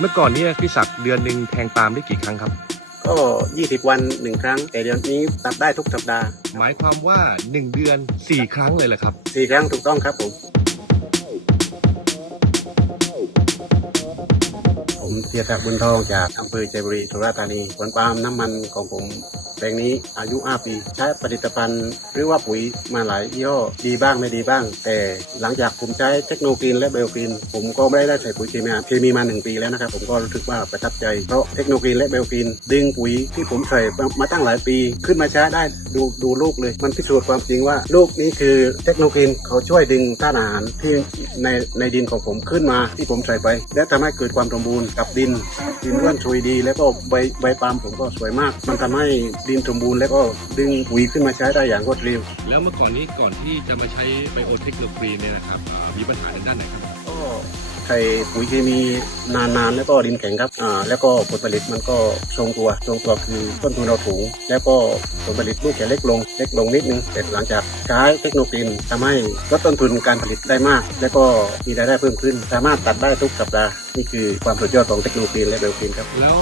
เมื่อก่อนเนี่ยพี่ศักดิ์เดือนหนึ่งแทงปาล์มได้กี่ครั้งครับ ก็ 20 วันหนึ่งครั้ง แต่เดี๋ยวนี้ตัดได้ทุกสัปดาห์หมายความว่า 1 เดือน 4 ครั้งเลยเหรอครับ สี่ครั้งถูกต้องครับผม ผมเสียศักดิ์บุญทองจากอำเภอใจบุรีสุราษฎร์ธานีผลปาล์มน้ำมันของผม แปลงนี้อายุ 5 ปี ใช้ผลิตภัณฑ์หรือว่าปุ๋ยมาหลายยี่ห้อดีบ้างไม่ดีบ้าง แต่หลังจากผมใช้เทคโนโลยีและไบโอฟิน ผมก็ไม่ได้ใส่ปุ๋ยเคมีเคมีมาหนึ่งปีแล้วนะครับผมก็รู้สึกว่าประทับใจ เพราะเทคโนโลยีและไบโอฟิน ดึงปุ๋ยที่ผมใส่มาตั้งหลายปี ขึ้นมาใช้ได้ดูดูลูกเลย มันพิสูจน์ความจริงว่าลูกนี้คือเทคโนโลยีเขาช่วยดึงธาตุอาหารที่ในในดินของผมขึ้นมาที่ผมใส่ไป และทำให้เกิดความสมบูรณ์กับดินดินร่วนชุยดี แล้วก็ใบใบปาล์มผมก็สวยมาก มันทำให้ดินสมบูรณ์แล้วก็ดึงปุ๋ยขึ้นมาใช้ได้อย่างรวดเร็ว แล้วเมื่อก่อนนี้ก่อนที่จะมาใช้ไบโอเทคโนโลยีเนี่ยนะครับอ่ามีปัญหาทางด้านไหนครับ ก็ใส่ปุ๋ยเคมีนานๆ แล้วก็ดินแข็งครับอ่าแล้วก็ผลผลิตมันก็ทรงตัวทรงตัวคือต้นทุนเราถูง แล้วก็ผลผลิตลูกจะเล็กลงเล็กลงนิดนึงแต่หลังจากใช้เทคโนโลยีทำให้ลดต้นทุนการผลิตได้มาก แล้วก็มีรายได้เพิ่มขึ้น สามารถตัดได้ทุกสัปดาห์นี่คือความสุดยอดของเทคโนโลยีและไบโอฟินครับ แล้ว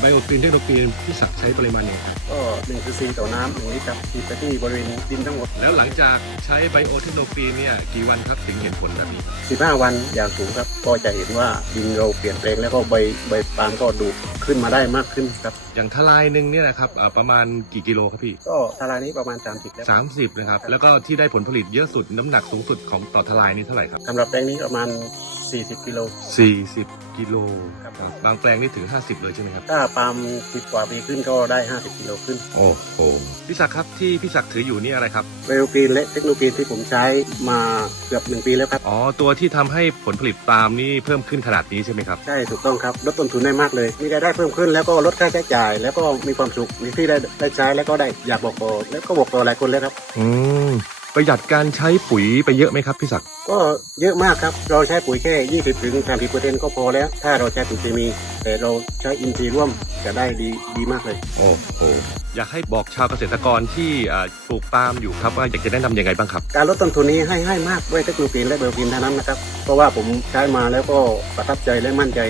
ไบโอฟินเทคโนโลยีพี่ศักดิ์ใช้ปริมาณไหนครับก็หนึ่งคือซีต่อน้ำหนึ่งลิตรครับฉีดไปที่บริเวณดินทั้งหมด แล้วหลังจากใช้ไบโอเทคโนโลยีเนี่ยกี่วันครับถึงเห็นผลแบบนี้ครับ15วันอย่างสูงครับก็จะเห็นว่าดินเราเปลี่ยนแปลงแล้วก็ใบใบปาล์มก็ดูดขึ้นมาได้มากขึ้นครับอย่างทลายหนึ่งเนี่ยนะครับอ่าประมาณกี่กิโลครับพี่ก็ทารานี้ประมาณ 30แล้ว30นะครับแล้วก็ที่ได้ผลผลิตเยอะสุดน้ำหนักสูงสุดของต่อทลายนี่เท่าไหร่ครับสำหรับแปลงนี้ประมาณ 40กิโล40กิโลครับ บางแปลงนี่ถึง 50 เลยใช่ไหมครับ ถ้าปาล์ม10กว่าปีขึ้นก็ได้ 50กิโลขึ้นโอ้โหพี่ศักดิ์ครับที่พี่ศักดิ์ถืออยู่นี่อะไรครับไบโอกีนและเทคโนโลยีที่ผมใช้มาเกือบหนึ่งปีแล้วครับ อ๋อ ตัวที่ทำให้ผลผลิตปาล์มนี่เพิ่มขึ้นขนาดนี้ใช่ไหมครับ ใช่ถูกต้องครับ ลดต้นทุนได้มากเลย มีรายได้เพิ่มขึ้นแล้วก็ลดค่าใช้จ่าย แล้วก็มีความสุขในที่ได้ได้ใช้แล้วก็ได้อยากบอกต่อแล้วก็บอกต่อหลายคนแล้วครับ อืม ประหยัดการใช้ปุ๋ยไปเยอะไหมครับพี่ศักดิ์ก็เยอะมากครับ เราใช้ปุ๋ยแค่ 20ถึง30เปอร์เซ็นต์ก็พอแล้ว ถ้าเราใช้ปุ๋ยเคมี แต่เราใช้อินทรีย์ร่วมจะได้ดีดีมากเลย โอ้โหอยากให้บอกชาวเกษตรกรที่อ่าปลูกปาล์มอยู่ครับว่าอยากจะแนะนำยังไงบ้างครับ การลดต้นทุนนี้ให้ให้มากด้วยเทคโนโลยีและไบโอฟินเท่านั้นนะครับ เพราะว่าผมใช้มาแล้วก็ประทับใจและมั่นใจ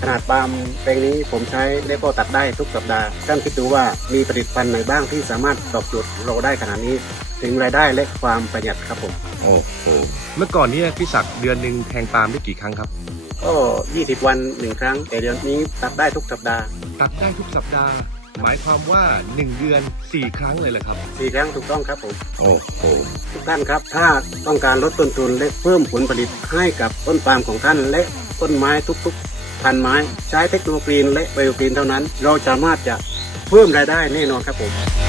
ขนาดปาล์มแปลงนี้ผมใช้แล้วก็ตัดได้ทุกสัปดาห์ท่านคิดดูว่ามีผลิตภัณฑ์ไหนบ้างที่สามารถตอบโจทย์เราได้ขนาดนี้ ถึงรายได้และความประหยัดครับผมโอ้โหเมื่อก่อนเนี่ยพี่ศักดิ์เดือนหนึ่งแทงปาล์มได้กี่ครั้งครับ ก็ 20 วันหนึ่งครั้ง แต่เดี๋ยวนี้ตัดได้ทุกสัปดาห์ ตัดได้ทุกสัปดาห์ หมายความว่า 1 เดือน 4 ครั้งเลยเลยครับสี่ครั้งถูกต้องครับผม โอ้โหทุกท่านครับ ถ้าต้องการลดต้นทุนและเพิ่มผลผลิตให้กับต้นปาล์มของท่านและต้นไม้ทุกๆ พันไม้ ใช้เทคโนโลยีและไบโอกรีนเท่านั้น เราสามารถจะเพิ่มรายได้แน่นอนครับผม